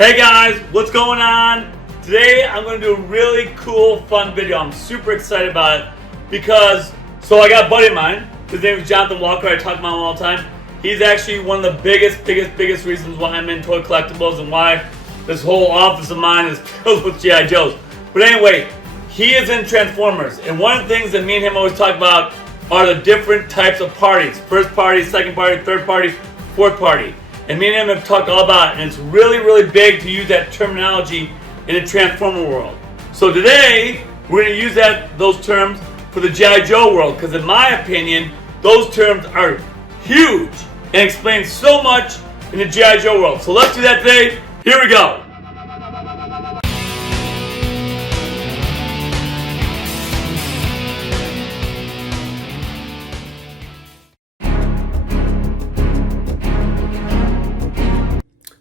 Hey guys, what's going on? Today I'm going to do a really cool, fun video. I'm super excited about it because, I got a buddy of mine. His name is Jonathan Walker. I talk about him all the time. He's actually one of the biggest reasons why I'm in toy collectibles and why this whole office of mine is filled with G.I. Joes. But anyway, he is in Transformers. And one of the things that me and him always talk about are the different types of parties. First party, second party, third party, fourth party. And me and him have talked all about it, and it's really big to use that terminology in the Transformer world. So today, we're going to use those terms for the G.I. Joe world, because in my opinion, those terms are huge and explain so much in the G.I. Joe world. So let's do that today. Here we go.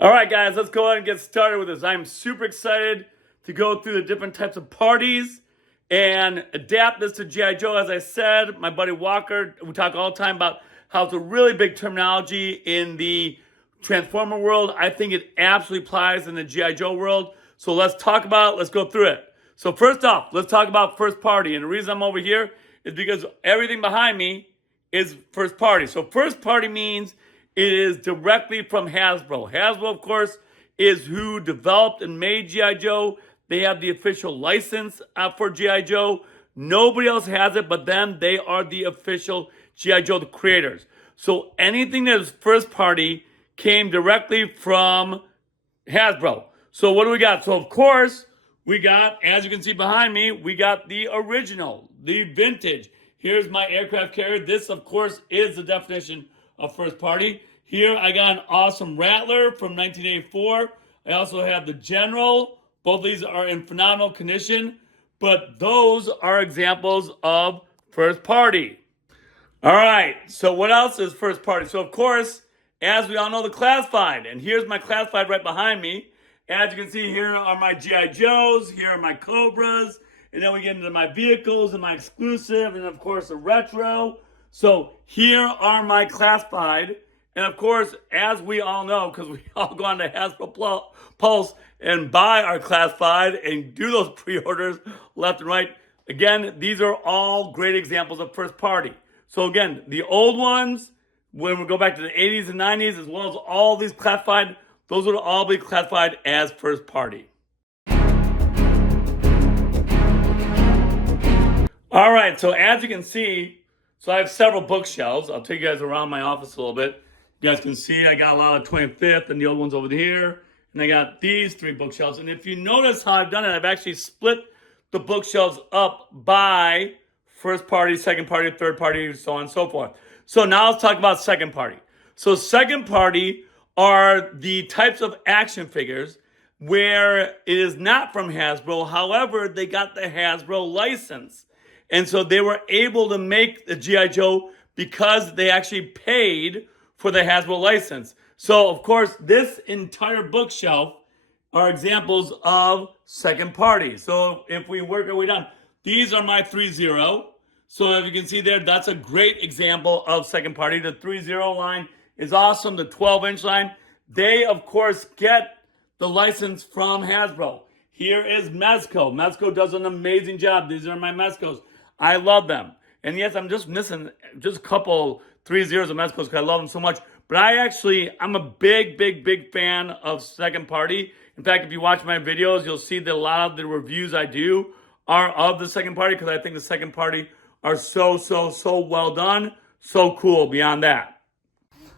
Alright guys, let's go ahead and get started with this. I'm super excited to go through the different types of parties and adapt this to G.I. Joe. As I said, my buddy Walker, we talk all the time about how it's a really big terminology in the Transformer world. I think it absolutely applies in the G.I. Joe world. So let's talk about it. Let's go through it. So first off, let's talk about first party. And the reason I'm over here is because everything behind me is first party. So first party means it is directly from Hasbro. Hasbro, of course, is who developed and made G.I. Joe. They have the official license for G.I. Joe. Nobody else has it, but then they are the official G.I. Joe, the creators. So anything that is first party came directly from Hasbro. So what do we got? So of course, we got, as you can see behind me, we got the original, the vintage. Here's my aircraft carrier. This, of course, is the definition of first party. Here I got an awesome Rattler from 1984. I also have the General. Both of these are in phenomenal condition, but those are examples of first party. All right, so what else is first party? So of course, as we all know, the classified, and here's my classified right behind me. As you can see, here are my G.I. Joes, here are my Cobras, and then we get into my vehicles and my exclusive, and of course the retro. So here are my classified, and of course, as we all know, because we all go on to Hasbro Pulse and buy our classified and do those pre-orders left and right. Again, these are all great examples of first party. So again, the old ones, when we go back to the 80s and 90s, as well as all these classified, those would all be classified as first party. All right, so as you can see, so I have several bookshelves. I'll take you guys around my office a little bit. You guys can see I got a lot of 25th and the old ones over here. And I got these three bookshelves. And if you notice how I've done it, I've actually split the bookshelves up by first party, second party, third party, so on and so forth. So now let's talk about second party. So second party are the types of action figures where it is not from Hasbro. However, they got the Hasbro license. And so they were able to make the G.I. Joe because they actually paid for the Hasbro license. So, of course, this entire bookshelf are examples of second party. So if we work our way down, these are my 3-0. So if you can see there, that's a great example of second party. The 3-0 line is awesome. The 12-inch line, they, of course, get the license from Hasbro. Here is Mezco. Mezco does an amazing job. These are my Mezcos. I love them. And yes, I'm just missing just a couple 3-0s of Mezcos because I love them so much. But I'm a big fan of second party. In fact, if you watch my videos, you'll see that a lot of the reviews I do are of the second party because I think the second party are so well done. So cool beyond that.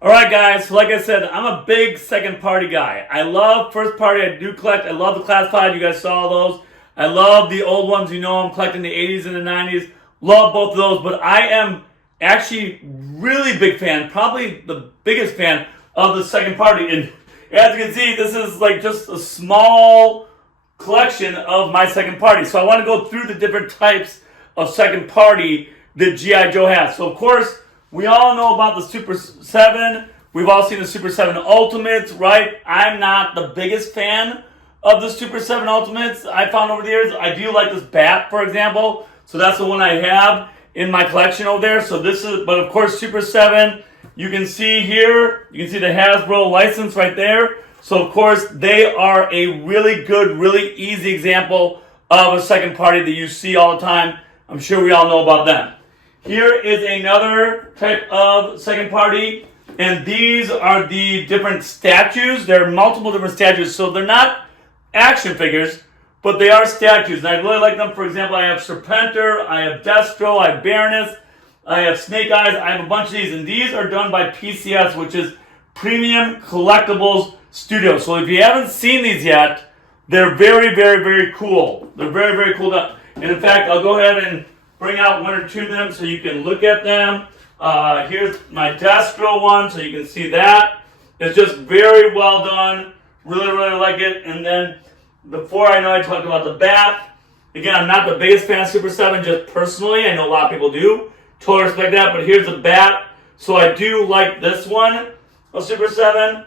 All right, guys. So like I said, I'm a big second party guy. I love first party. I do collect. I love the classified. You guys saw those. I love the old ones. You know I'm collecting the 80s and the 90s. Love both of those. But I am actually really big fan, probably the biggest fan of the second party. And as you can see, this is like just a small collection of my second party. So I want to go through the different types of second party that G.I. Joe has. So of course, we all know about the Super 7. We've all seen the Super 7 Ultimates, right? I'm not the biggest fan of the Super 7 Ultimates I found over the years. I do like this bat, for example. So that's the one I have in my collection over there. So this is, but of course, Super 7, you can see here, you can see the Hasbro license right there. So of course, they are a really good, really easy example of a second party that you see all the time. I'm sure we all know about them. Here is another type of second party, and these are the different statues. There are multiple different statues, so they're not action figures, but they are statues. And I really like them. For example, I have Serpentor, I have Destro, I have Baroness, I have Snake Eyes, I have a bunch of these, and these are done by PCS, which is Premium Collectibles Studio. So if you haven't seen these yet, they're very, very, very cool. They're very, very cool. And in fact, I'll go ahead and bring out one or two of them so you can look at them. Here's my Destro one, so you can see that. It's just very well done. Really, really like it. And then before I know, I talked about the bat. Again, I'm not the biggest fan of Super 7, just personally. I know a lot of people do. Totally respect that. But here's the bat. So I do like this one of Super 7,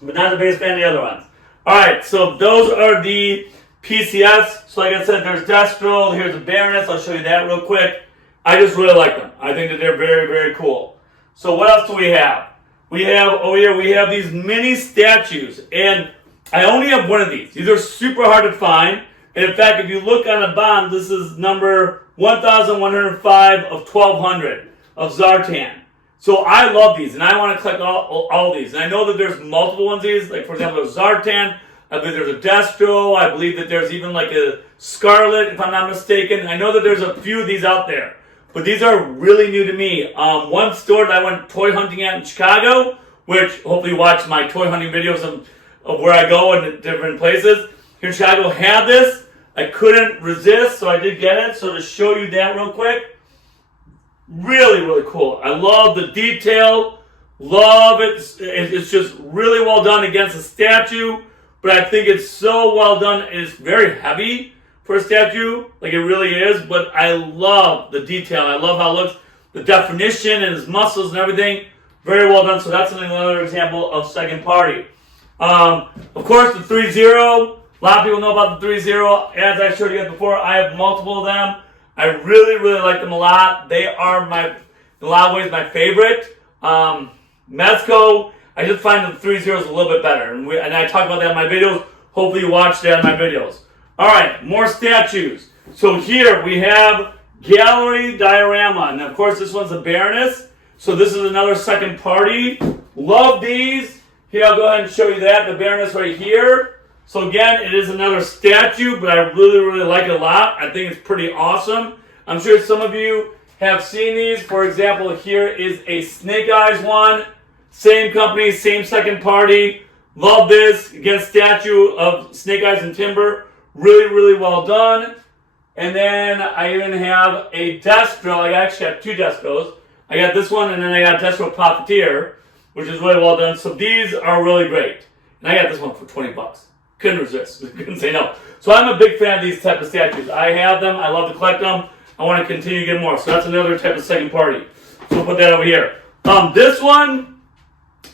but not the biggest fan of the other ones. Alright, so those are the PCS. So like I said, there's Destro. Here's the Baroness. I'll show you that real quick. I just really like them. I think that they're very, very cool. So what else do we have? We have, over here, we have these mini statues. And I only have one of these. These are super hard to find. And in fact, if you look on the bottom, this is number 1105 of 1200 of Zartan. So I love these, and I want to collect all these. And I know that there's multiple ones of these. Like, for example, there's Zartan. I believe there's a Destro. I believe that there's even like a Scarlett, if I'm not mistaken. I know that there's a few of these out there. But these are really new to me. One store that I went toy hunting at in Chicago, which hopefully you watch my toy hunting videos of where I go in different places. Here in Chicago had this. I couldn't resist, so I did get it. So to show you that real quick, really, really cool. I love the detail. Love it. It's just really well done against a statue. But I think it's so well done. It's very heavy for a statue, like it really is, but I love the detail. I love how it looks, the definition and his muscles and everything. Very well done. So that's another example of second party. Of course, the 3-0. A lot of people know about the 3-0. As I showed you guys before, I have multiple of them. I really, really like them a lot. They are in a lot of ways, my favorite. Mezco, I just find the 3-0 is a little bit better. And I talk about that in my videos. Hopefully you watch that in my videos. All right, more statues. So here we have Gallery Diorama. And of course, this one's a Baroness. So this is another second party. Love these. Here, I'll go ahead and show you that. The Baroness right here. So again, it is another statue, but I really, really like it a lot. I think it's pretty awesome. I'm sure some of you have seen these. For example, here is a Snake Eyes one. Same company, same second party. Love this. Again, statue of Snake Eyes and Timber. Really, really well done. And then I even have a Destro. I actually have two Destros. I got this one, and then I got Destro Profiteer, which is really well done. So these are really great. And I got this one for 20 bucks. Couldn't resist. Couldn't say no. So I'm a big fan of these type of statues. I have them. I love to collect them. I want to continue to get more. So that's another type of second party. So we'll put that over here. This one,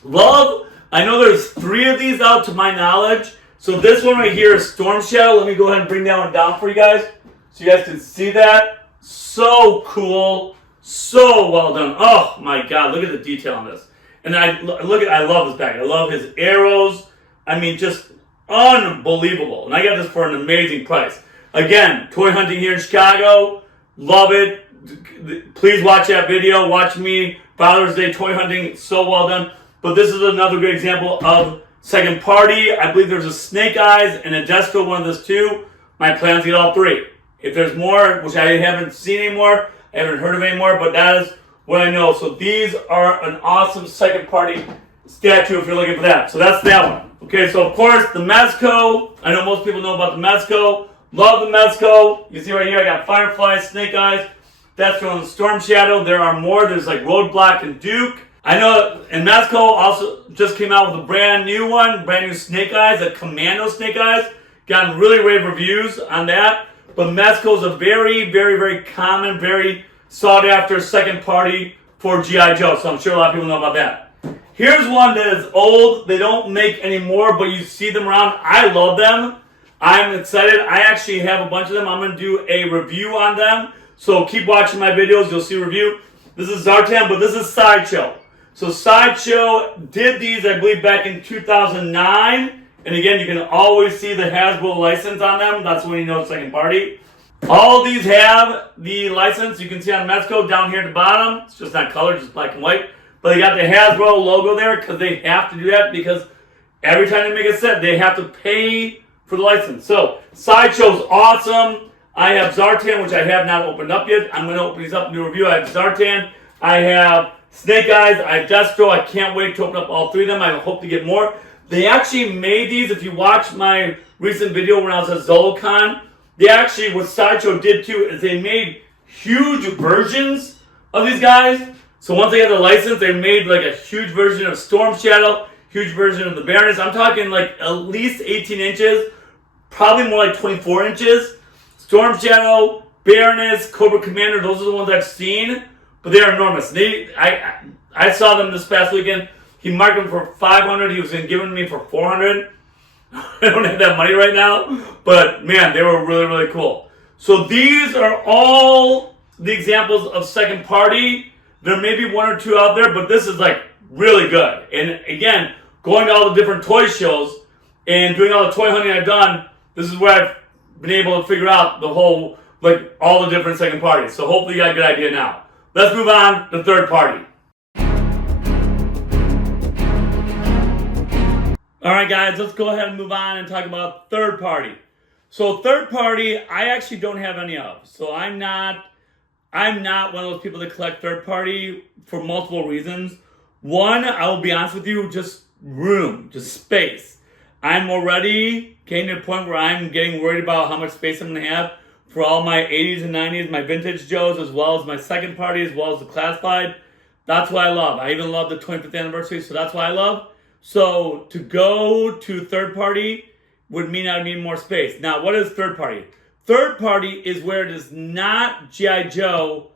love. I know there's 3 of these out to my knowledge. So this one right here is Storm Shadow. Let me go ahead and bring that one down for you guys so you guys can see that. So cool. So well done. Oh my God, look at the detail on this. And I love this bag. I love his arrows. I mean, just unbelievable. And I got this for an amazing price. Again, toy hunting here in Chicago. Love it. Please watch that video. Watch me Father's Day toy hunting. It's so well done. But this is another great example of second party. I believe there's a Snake Eyes and a Destro one of this too. My plan's to get all 3. If there's more, which I haven't seen anymore, I haven't heard of anymore, but that is what I know. So these are an awesome second party statue if you're looking for that. So that's that one. Okay, so of course the Mezco. I know most people know about the Mezco. Love the Mezco. You see right here, I got Firefly, Snake Eyes, Destro, and Storm Shadow. There are more. There's like Roadblock and Duke. I know, and Mezco also just came out with a brand new one, brand new Snake Eyes, a Commando Snake Eyes. Gotten really rave reviews on that. But Mezco is a very, very, very common, very sought after second party for G.I. Joe. So I'm sure a lot of people know about that. Here's one that is old. They don't make anymore, but you see them around. I love them. I'm excited. I actually have a bunch of them. I'm going to do a review on them. So keep watching my videos. You'll see a review. This is Zartan, but this is Sideshow. So Sideshow did these, I believe, back in 2009. And again, you can always see the Hasbro license on them. That's when you know it's second party. All of these have the license. You can see on Mezco down here at the bottom. It's just not colored, just black and white. But they got the Hasbro logo there because they have to do that because every time they make a set, they have to pay for the license. So Sideshow's awesome. I have Zartan, which I have not opened up yet. I'm going to open these up and do a review. I have Zartan. I have Snake Eyes. I have Destro. I can't wait to open up all three of them. I hope to get more. They actually made these. If you watch my recent video when I was at ZoloCon, they actually, what Sideshow did too, is they made huge versions of these guys. So once they had the license, they made like a huge version of Storm Shadow, huge version of the Baroness. I'm talking like at least 18 inches, probably more like 24 inches. Storm Shadow, Baroness, Cobra Commander, those are the ones I've seen, but they are enormous. I saw them this past weekend. He marked them for $500. He was giving me for $400. I don't have that money right now, but man, they were really, really cool. So these are all the examples of second party. There may be one or two out there, but this is like really good. And again, going to all the different toy shows and doing all the toy hunting I've done, this is where I've been able to figure out the whole, like all the different second parties. So hopefully you got a good idea now. Let's move on to third party. All right, guys, let's go ahead and move on and talk about third party. So third party, I actually don't have any of. So I'm not one of those people that collect third party for multiple reasons. One, I will be honest with you, just room, just space. I'm already getting to the point where I'm getting worried about how much space I'm going to have for all my 80s and 90s, my vintage Joes, as well as my second party, as well as the classified. That's what I love. I even love the 25th anniversary, so that's what I love. So to go to third party would mean I would need more space. Now, what is third party? Third party is where it is not G.I. Joe,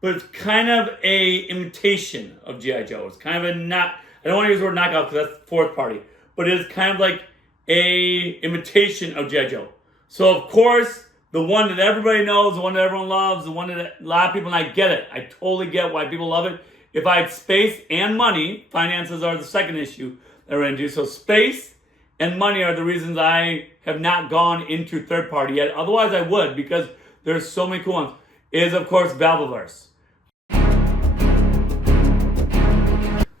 but it's kind of a imitation of G.I. Joe. It's kind of a I don't want to use the word knockout because that's fourth party, but it is kind of like a imitation of G.I. Joe. So of course, the one that everybody knows, the one that everyone loves, the one that a lot of people, and I get it. I totally get why people love it. If I had space and money, finances are the second issue that we're going to do. So space and money are the reasons I have not gone into third party yet. Otherwise, I would because there's so many cool ones. Is, of course, Valveverse.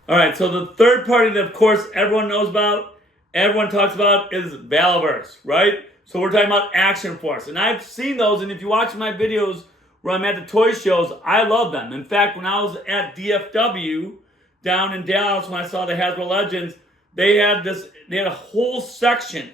All right, so the third party that, of course, everyone knows about, everyone talks about is Valveverse, right? So we're talking about Action Force. And I've seen those, and if you watch my videos where I'm at the toy shows, I love them. In fact, when I was at DFW down in Dallas, when I saw the Hasbro Legends, they had a whole section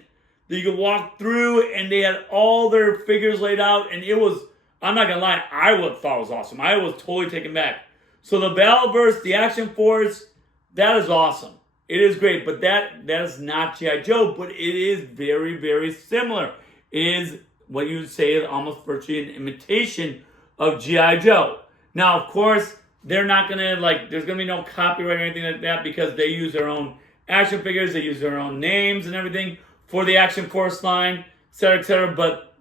that you could walk through, and they had all their figures laid out, and it was, I'm not gonna lie, I thought it was awesome. I was totally taken back. So the Valveverse, the Action Force, that is awesome. It is great, but that is not G.I. Joe, but it is very, very similar. It is what you would say is almost virtually an imitation of G.I. Joe. Now, of course, they're not gonna there's gonna be no copyright or anything like that because they use their own action figures, they use their own names and everything for the Action Force line, etc., but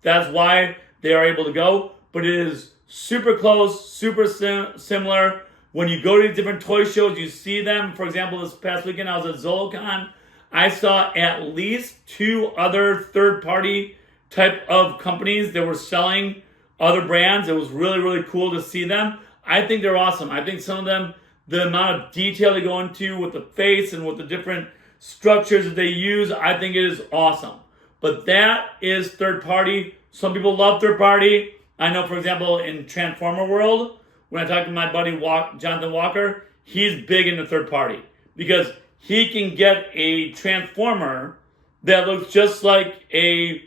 that's why they are able to go. But it is super close, super similar. When you go to these different toy shows, you see them. For example, this past weekend, I was at ZoloCon. I saw at least 2 other third-party type of companies that were selling other brands. It was really, really cool to see them. I think they're awesome. I think some of them, the amount of detail they go into with the face and with the different structures that they use, I think it is awesome. But that is third party. Some people love third party. I know, for example, in Transformer world, when I talk to my buddy Jonathan Walker, he's big into third party because he can get a Transformer that looks just like a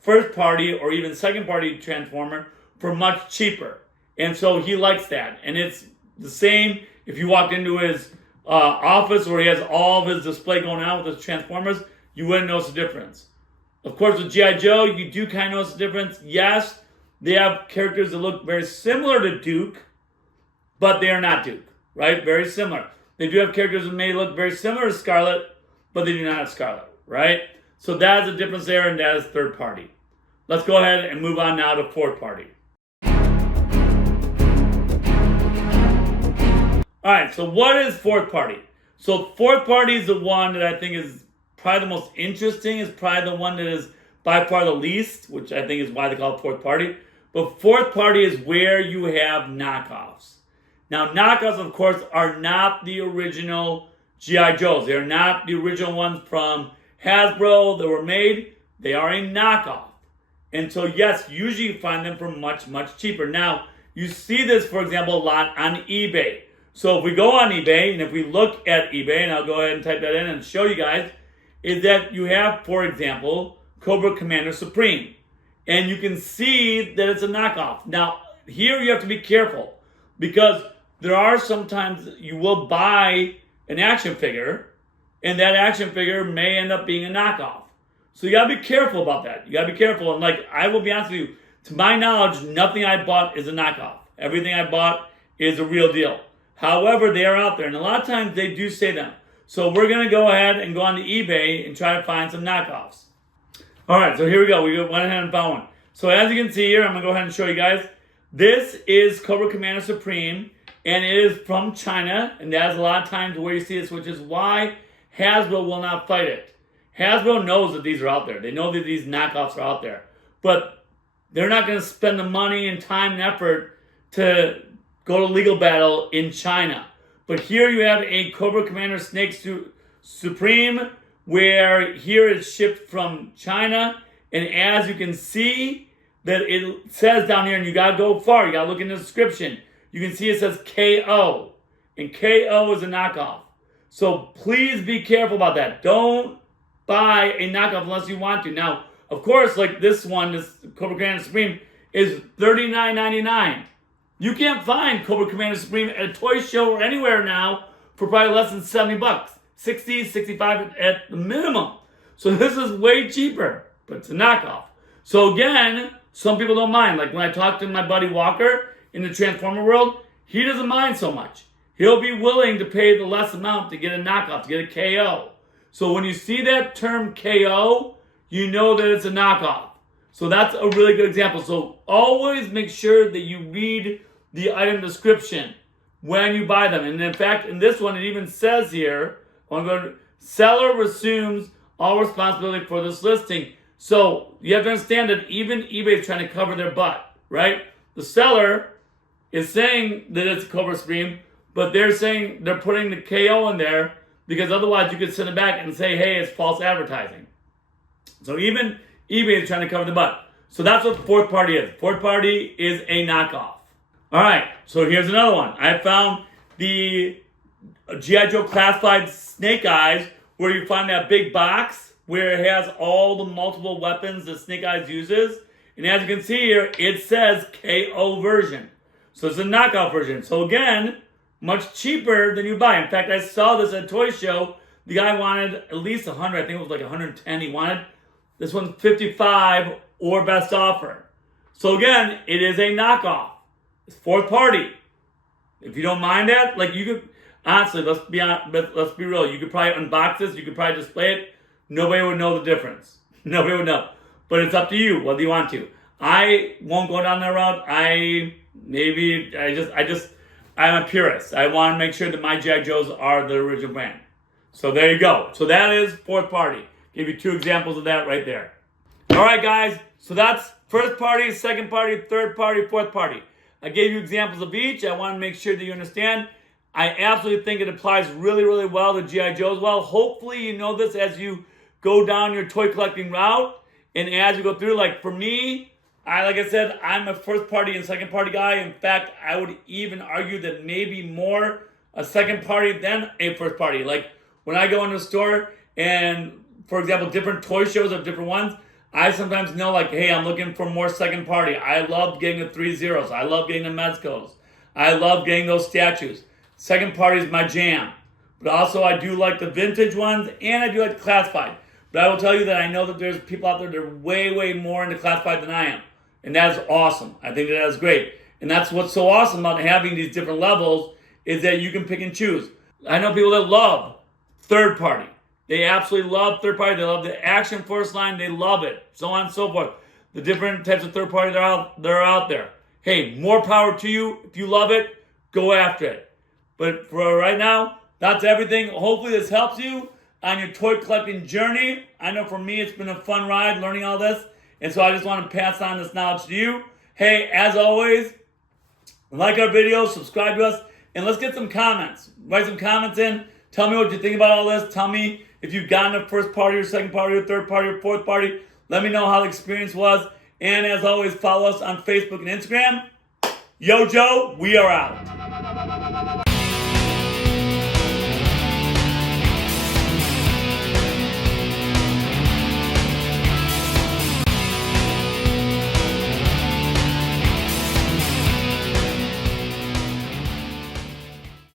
first party or even second party Transformer for much cheaper. And so he likes that. And it's the same if you walked into his office where he has all of his display going on with his Transformers, you wouldn't notice the difference. Of course, with G.I. Joe, you do kind of notice the difference. Yes, they have characters that look very similar to Duke, but they are not Duke, right? Very similar. They do have characters that may look very similar to Scarlett, but they do not have Scarlett, right? So that is a difference there, and that is third party. Let's go ahead and move on now to fourth party. All right, so what is fourth party? So fourth party is the one that I think is probably the most interesting. Is probably the one that is by far the least, which I think is why they call it fourth party. But fourth party is where you have knockoffs. Now, knockoffs, of course, are not the original G.I. Joes. They are not the original ones from Hasbro that were made. They are a knockoff. And so, yes, usually you find them for much, much cheaper. Now, you see this, for example, a lot on eBay. So if we go on eBay, and if we look at eBay, and I'll go ahead and type that in and show you guys, is that you have, for example, Cobra Commander Supreme. And you can see that it's a knockoff. Now, here you have to be careful, because there are sometimes you will buy an action figure, and that action figure may end up being a knockoff. So you gotta be careful about that. You gotta be careful. And like, I will be honest with you, to my knowledge, nothing I bought is a knockoff. Everything I bought is a real deal. However, they are out there, and a lot of times they do say them. So we're gonna go ahead and go on to eBay and try to find some knockoffs. All right, so here we go. We went ahead and found one. So as you can see here, I'm gonna go ahead and show you guys. This is Cobra Commander Supreme, and it is from China, and that's a lot of times where you see this, which is why Hasbro will not fight it. Hasbro knows that these are out there. They know that these knockoffs are out there. But they're not going to spend the money and time and effort to go to legal battle in China. But here you have a Cobra Commander Snake Supreme, where here it's shipped from China. And as you can see, that it says down here, and you got to go far. You got to look in the description. You can see it says KO. And KO is a knockoff. So please be careful about that. Don't buy a knockoff unless you want to. Now, of course, like this one, this Cobra Commander Supreme, is $39.99. You can't find Cobra Commander Supreme at a toy show or anywhere now for probably less than $70. 60, 65 at the minimum. So this is way cheaper, but it's a knockoff. So again, some people don't mind. Like when I talk to my buddy Walker in the Transformer world, he doesn't mind so much. He'll be willing to pay the less amount to get a knockoff, to get a KO. So when you see that term KO, you know that it's a knockoff. So that's a really good example. So always make sure that you read the item description when you buy them. And in fact, in this one, it even says here, I'm going to, seller assumes all responsibility for this listing. So you have to understand that even eBay is trying to cover their butt, right? The seller is saying that it's a Cobra Supreme, but they're saying they're putting the KO in there because otherwise you could send it back and say, hey, it's false advertising. So even eBay is trying to cover the butt. So that's what fourth party is. Fourth party is a knockoff. All right, so here's another one. I found the G.I. Joe Classified Snake Eyes, where you find that big box where it has all the multiple weapons that Snake Eyes uses. And as you can see here, it says KO version. So it's a knockoff version. So again, much cheaper than you buy. In fact, I saw this at a toy show. The guy wanted at least 100. I think it was like 110 he wanted. This one's 55 or best offer. So again, it is a knockoff. It's fourth party. If you don't mind that, like you could, honestly, let's be real. You could probably unbox this. You could probably display it. Nobody would know the difference. Nobody would know. But it's up to you whether you want to. I won't go down that route. I'm a purist. I want to make sure that my G.I. Joes are the original brand. So there you go. So that is fourth party. Give you two examples of that right there. All right, guys. So that's first party, second party, third party, fourth party. I gave you examples of each. I want to make sure that you understand. I absolutely think it applies really, really well to G.I. Joe as well. Hopefully you know this as you go down your toy collecting route. And as you go through, like for me, like I said, I'm a first party and second party guy. In fact, I would even argue that maybe more a second party than a first party. Like when I go into a store and, for example, different toy shows of different ones, I sometimes know like, hey, I'm looking for more second party. I love getting the 3-0s. I love getting the Mezcos. I love getting those statues. Second party is my jam. But also I do like the vintage ones and I do like the classified. But I will tell you that I know that there's people out there that are way, way more into classified than I am. And that is awesome. I think that is great. And that's what's so awesome about having these different levels is that you can pick and choose. I know people that love third party. They absolutely love third party. They love the Action Force line. They love it. So on and so forth. The different types of third party that are out there. Hey, more power to you. If you love it, go after it. But for right now, that's everything. Hopefully this helps you on your toy collecting journey. I know for me, it's been a fun ride learning all this. And so I just want to pass on this knowledge to you. Hey, as always, like our videos, subscribe to us, and let's get some comments. Write some comments in. Tell me what you think about all this. Tell me if you've gotten the first party or second party or third party or fourth party. Let me know how the experience was. And as always, follow us on Facebook and Instagram. Yo, Joe, we are out.